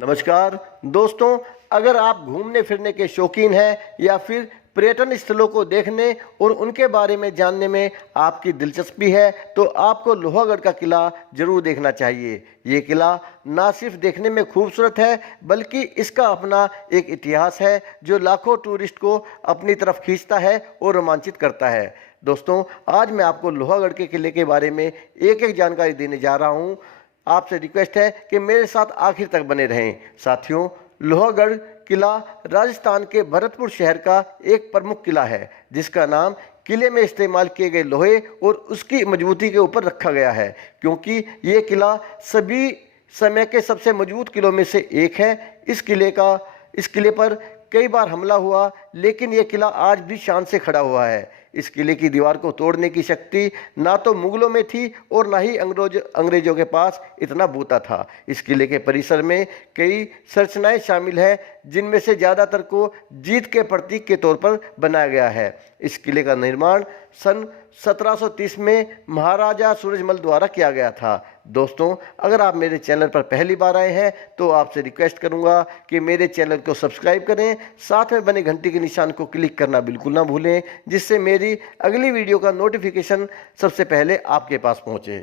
नमस्कार दोस्तों, अगर आप घूमने फिरने के शौकीन हैं या फिर पर्यटन स्थलों को देखने और उनके बारे में जानने में आपकी दिलचस्पी है तो आपको लोहागढ़ का किला जरूर देखना चाहिए। ये किला ना सिर्फ देखने में खूबसूरत है बल्कि इसका अपना एक इतिहास है जो लाखों टूरिस्ट को अपनी तरफ खींचता है और रोमांचित करता है। दोस्तों, आज मैं आपको लोहागढ़ के किले के बारे में एक एक जानकारी देने जा रहा हूँ। आपसे रिक्वेस्ट है कि मेरे साथ आखिर तक बने रहें। साथियों, लोहागढ़ किला राजस्थान के भरतपुर शहर का एक प्रमुख किला है जिसका नाम किले में इस्तेमाल किए गए लोहे और उसकी मजबूती के ऊपर रखा गया है, क्योंकि ये किला सभी समय के सबसे मजबूत किलों में से एक है। इस किले पर कई बार हमला हुआ, लेकिन यह किला आज भी शान से खड़ा हुआ है। इस किले की दीवार को तोड़ने की शक्ति ना तो मुगलों में थी और ना ही अंग्रेजों के पास इतना बूता था। इस किले के परिसर में कई संरचनाएं शामिल हैं, जिनमें से ज़्यादातर को जीत के प्रतीक के तौर पर बनाया गया है। इस किले का निर्माण सन 1730 में महाराजा सूरजमल द्वारा किया गया था। दोस्तों, अगर आप मेरे चैनल पर पहली बार आए हैं तो आपसे रिक्वेस्ट करूंगा कि मेरे चैनल को सब्सक्राइब करें, साथ में बने घंटी के निशान को क्लिक करना बिल्कुल ना भूलें, जिससे मेरी अगली वीडियो का नोटिफिकेशन सबसे पहले आपके पास पहुंचे।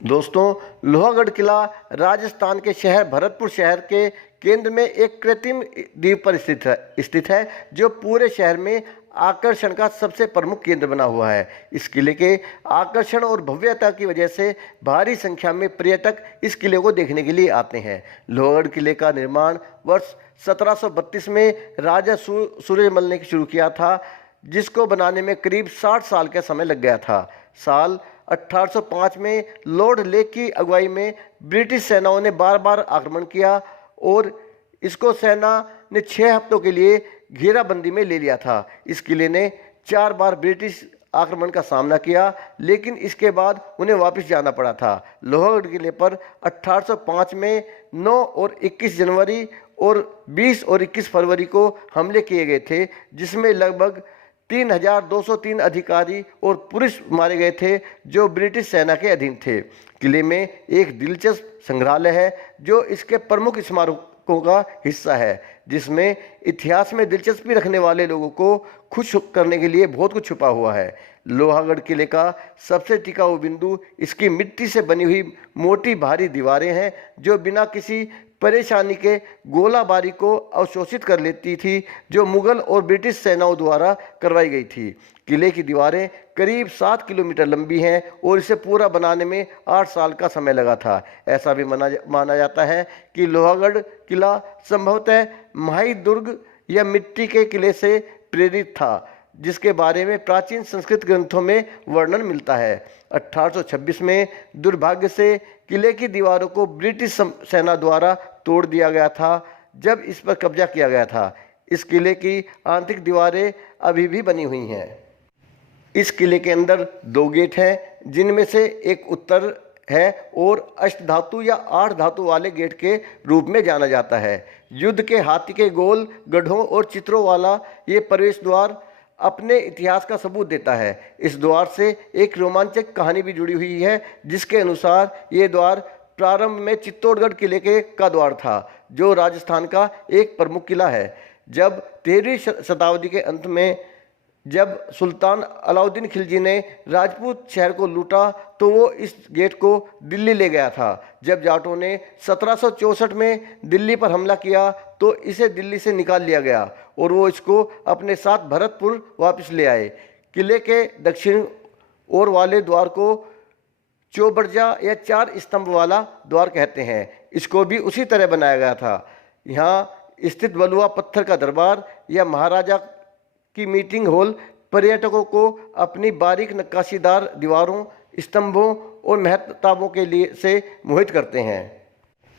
दोस्तों, लोहागढ़ किला राजस्थान के शहर भरतपुर शहर के केंद्र में एक कृत्रिम द्वीप पर स्थित है जो पूरे शहर में आकर्षण का सबसे प्रमुख केंद्र बना हुआ है। इस किले के आकर्षण और भव्यता की वजह से भारी संख्या में पर्यटक इस किले को देखने के लिए आते हैं। लोहागढ़ किले का निर्माण वर्ष 1732 में राजा सूरजमल ने शुरू किया था, जिसको बनाने में करीब 60 साल का समय लग गया था। साल 1805 में लॉर्ड लेक की अगुवाई में ब्रिटिश सेनाओं ने बार बार आक्रमण किया और इसको सेना ने 6 हफ्तों के लिए घेराबंदी में ले लिया था। इस किले ने 4 बार ब्रिटिश आक्रमण का सामना किया, लेकिन इसके बाद उन्हें वापस जाना पड़ा था। लोहागढ़ किले पर 1805 में 9 और 21 जनवरी और 20 और 21 फरवरी को हमले किए गए थे, जिसमें लगभग 3203 अधिकारी और पुलिस मारे गए थे जो ब्रिटिश सेना के अधीन थे। किले में एक दिलचस्प संग्रहालय है जो इसके प्रमुख स्मारकों का हिस्सा है, जिसमें इतिहास में दिलचस्पी रखने वाले लोगों को खुश करने के लिए बहुत कुछ छुपा हुआ है। लोहागढ़ किले का सबसे टिकाऊ बिंदु इसकी मिट्टी से बनी हुई मोटी भारी दीवारें हैं जो बिना किसी परेशानी के गोलाबारी को अवशोषित कर लेती थी, जो मुगल और ब्रिटिश सेनाओं द्वारा करवाई गई थी। किले की दीवारें करीब 7 किलोमीटर लंबी हैं और इसे पूरा बनाने में 8 साल का समय लगा था। ऐसा भी माना जाता है कि लोहागढ़ किला संभवतः माही दुर्ग या मिट्टी के किले से प्रेरित था, जिसके बारे में प्राचीन संस्कृत ग्रंथों में वर्णन मिलता है। 1826 में दुर्भाग्य से किले की दीवारों को ब्रिटिश सेना द्वारा तोड़ दिया गया था, जब इस पर कब्जा किया गया था। इस किले की आंतरिक दीवारें अभी भी बनी हुई हैं। इस किले के अंदर 2 गेट हैं, जिनमें से एक उत्तर है और अष्टधातु या 8 धातु वाले गेट के रूप में जाना जाता है। युद्ध के हाथी के गोल गढ़ों और चित्रों वाला ये प्रवेश द्वार अपने इतिहास का सबूत देता है। इस द्वार से एक रोमांचक कहानी भी जुड़ी हुई है, जिसके अनुसार ये द्वार प्रारंभ में चित्तौड़गढ़ किले का द्वार था, जो राजस्थान का एक प्रमुख किला है। जब 13वीं शताब्दी के अंत में जब सुल्तान अलाउद्दीन खिलजी ने राजपूत शहर को लूटा तो वो इस गेट को दिल्ली ले गया था। जब जाटों ने 1764 में दिल्ली पर हमला किया तो इसे दिल्ली से निकाल लिया गया और वो इसको अपने साथ भरतपुर वापस ले आए। किले के दक्षिण ओर वाले द्वार को चौबरजा या 4 स्तंभ वाला द्वार कहते हैं। इसको भी उसी तरह बनाया गया था। यहाँ स्थित बलुआ पत्थर का दरबार या महाराजा की मीटिंग हॉल पर्यटकों को अपनी बारीक नक्काशीदार दीवारों, स्तंभों और महताबों के लिए से मोहित करते हैं।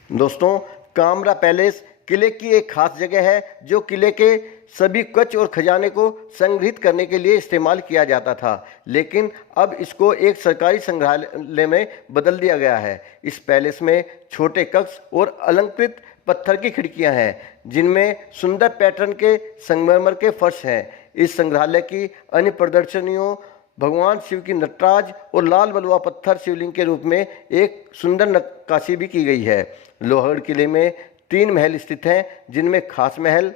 दोस्तों, कामरा पैलेस किले की एक खास जगह है जो किले के सभी कच और खजाने को संग्रहित करने के लिए इस्तेमाल किया जाता था, लेकिन अब इसको एक सरकारी संग्रहालय में बदल दिया गया है। इस पैलेस में छोटे कक्ष और अलंकृत पत्थर की खिड़कियां हैं, जिनमें सुंदर पैटर्न के संगमरमर के फर्श हैं। इस संग्रहालय की अन्य प्रदर्शनियों भगवान शिव की नटराज और लाल बलुआ पत्थर शिवलिंग के रूप में एक सुंदर नक्काशी भी की गई है। लोहगढ़ किले में 3 महल स्थित हैं, जिनमें खास महल,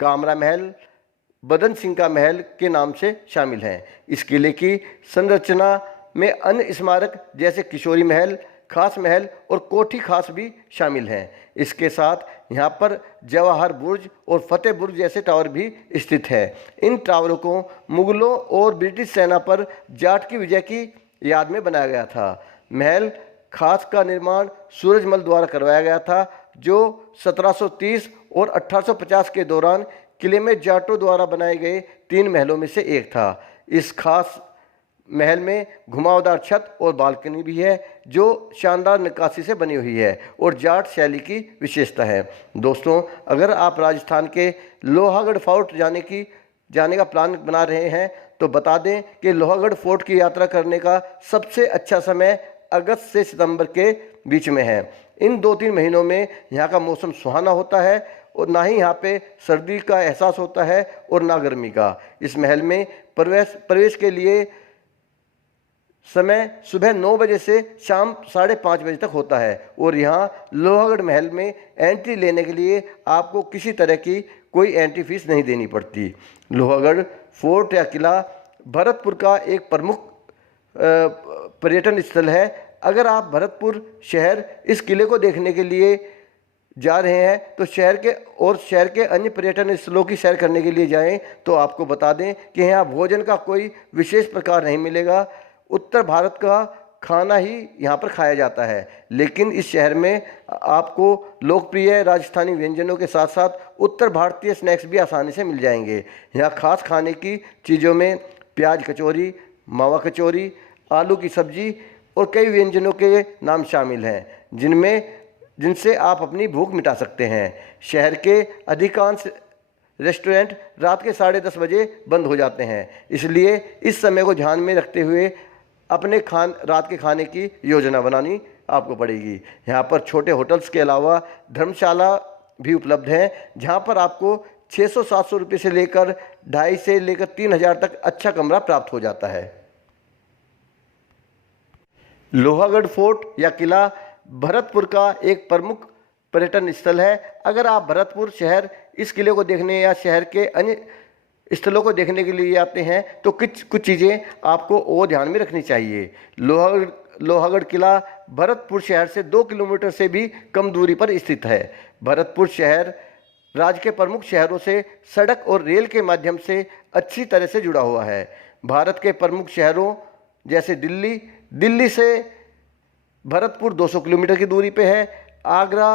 कामरा महल, बदन सिंह का महल के नाम से शामिल हैं। इस किले की संरचना में अन्य स्मारक जैसे किशोरी महल, खास महल और कोठी खास भी शामिल हैं। इसके साथ यहाँ पर जवाहर बुर्ज और फतेह बुर्ज जैसे टावर भी स्थित है। इन टावरों को मुगलों और ब्रिटिश सेना पर जाट की विजय की याद में बनाया गया था। महल खास का निर्माण सूरजमल द्वारा करवाया गया था, जो 1730 और 1850 के दौरान किले में जाटों द्वारा बनाए गए 3 महलों में से एक था। इस खास महल में घुमावदार छत और बालकनी भी है, जो शानदार नक्काशी से बनी हुई है और जाट शैली की विशेषता है। दोस्तों, अगर आप राजस्थान के लोहागढ़ फोर्ट जाने का प्लान बना रहे हैं तो बता दें कि लोहागढ़ फोर्ट की यात्रा करने का सबसे अच्छा समय अगस्त से सितंबर के बीच में है। इन 2-3 महीनों में यहाँ का मौसम सुहाना होता है और ना ही यहाँ पे सर्दी का एहसास होता है और ना गर्मी का। इस महल में प्रवेश के लिए समय सुबह 9 बजे से शाम 5:30 बजे तक होता है और यहाँ लोहागढ़ महल में एंट्री लेने के लिए आपको किसी तरह की कोई एंट्री फीस नहीं देनी पड़ती। लोहागढ़ फोर्ट या किला भरतपुर का एक प्रमुख पर्यटन स्थल है। अगर आप भरतपुर शहर इस किले को देखने के लिए जा रहे हैं तो शहर के अन्य पर्यटन स्थलों की सैर करने के लिए जाएं तो आपको बता दें कि यहाँ भोजन का कोई विशेष प्रकार नहीं मिलेगा। उत्तर भारत का खाना ही यहाँ पर खाया जाता है, लेकिन इस शहर में आपको लोकप्रिय राजस्थानी व्यंजनों के साथ साथ उत्तर भारतीय स्नैक्स भी आसानी से मिल जाएंगे। यहाँ खास खाने की चीज़ों में प्याज कचौरी, मावा कचौरी, आलू की सब्जी और कई व्यंजनों के नाम शामिल हैं, जिनसे आप अपनी भूख मिटा सकते हैं। शहर के अधिकांश रेस्टोरेंट रात के 10:30 बजे बंद हो जाते हैं, इसलिए इस समय को ध्यान में रखते हुए अपने रात के खाने की योजना बनानी आपको पड़ेगी। यहाँ पर छोटे होटल्स के अलावा धर्मशाला भी उपलब्ध हैं, जहाँ पर आपको 600-700 रुपये से लेकर 2,500 से लेकर 3,000 तक अच्छा कमरा प्राप्त हो जाता है। लोहागढ़ फोर्ट या किला भरतपुर का एक प्रमुख पर्यटन स्थल है। अगर आप भरतपुर शहर इस किले को देखने या शहर के अन्य स्थलों को देखने के लिए आते हैं तो कुछ चीज़ें आपको और ध्यान में रखनी चाहिए। लोहागढ़ किला भरतपुर शहर से 2 किलोमीटर से भी कम दूरी पर स्थित है। भरतपुर शहर राज्य के प्रमुख शहरों से सड़क और रेल के माध्यम से अच्छी तरह से जुड़ा हुआ है। भारत के प्रमुख शहरों जैसे दिल्ली से भरतपुर 200 किलोमीटर की दूरी पे है, आगरा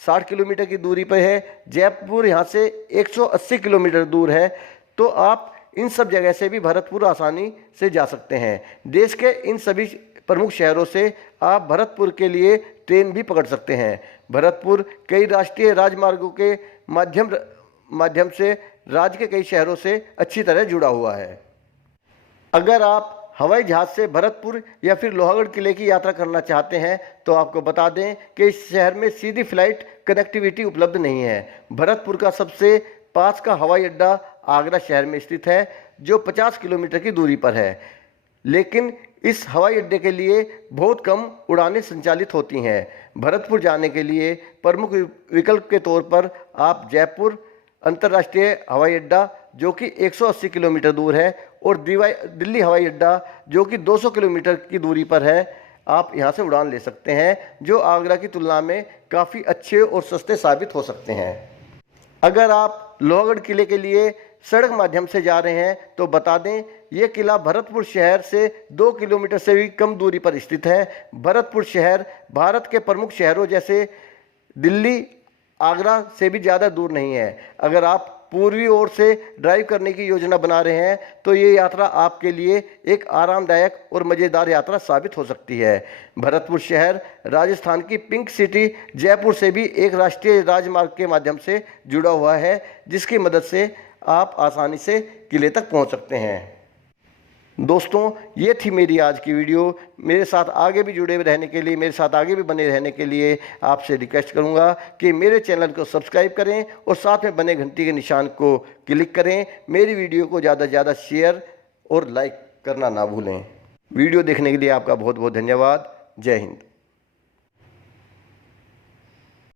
60 किलोमीटर की दूरी पे है, जयपुर यहाँ से 180 किलोमीटर दूर है। तो आप इन सब जगह से भी भरतपुर आसानी से जा सकते हैं। देश के इन सभी प्रमुख शहरों से आप भरतपुर के लिए ट्रेन भी पकड़ सकते हैं। भरतपुर कई राष्ट्रीय राजमार्गों के माध्यम से राज्य के कई शहरों से अच्छी तरह जुड़ा हुआ है। अगर आप हवाई जहाज़ से भरतपुर या फिर लोहागढ़ किले की यात्रा करना चाहते हैं तो आपको बता दें कि इस शहर में सीधी फ्लाइट कनेक्टिविटी उपलब्ध नहीं है। भरतपुर का सबसे पास का हवाई अड्डा आगरा शहर में स्थित है, जो 50 किलोमीटर की दूरी पर है, लेकिन इस हवाई अड्डे के लिए बहुत कम उड़ानें संचालित होती हैं। भरतपुर जाने के लिए प्रमुख विकल्प के तौर पर आप जयपुर अंतर्राष्ट्रीय हवाई अड्डा जो कि 180 किलोमीटर दूर है और दिल्ली हवाई अड्डा जो कि 200 किलोमीटर की दूरी पर है, आप यहां से उड़ान ले सकते हैं, जो आगरा की तुलना में काफ़ी अच्छे और सस्ते साबित हो सकते हैं। अगर आप लोहागढ़ किले के लिए सड़क माध्यम से जा रहे हैं तो बता दें यह किला भरतपुर शहर से 2 किलोमीटर से भी कम दूरी पर स्थित है। भरतपुर शहर भारत के प्रमुख शहरों जैसे दिल्ली, आगरा से भी ज़्यादा दूर नहीं है। अगर आप पूर्वी ओर से ड्राइव करने की योजना बना रहे हैं तो ये यात्रा आपके लिए एक आरामदायक और मज़ेदार यात्रा साबित हो सकती है। भरतपुर शहर राजस्थान की पिंक सिटी जयपुर से भी एक राष्ट्रीय राजमार्ग के माध्यम से जुड़ा हुआ है, जिसकी मदद से आप आसानी से किले तक पहुंच सकते हैं। दोस्तों, ये थी मेरी आज की वीडियो। मेरे साथ आगे भी जुड़े रहने के लिए, मेरे साथ आगे भी बने रहने के लिए आपसे रिक्वेस्ट करूंगा कि मेरे चैनल को सब्सक्राइब करें और साथ में बने घंटी के निशान को क्लिक करें। मेरी वीडियो को ज़्यादा से ज़्यादा शेयर और लाइक करना ना भूलें। वीडियो देखने के लिए आपका बहुत बहुत धन्यवाद। जय हिंद।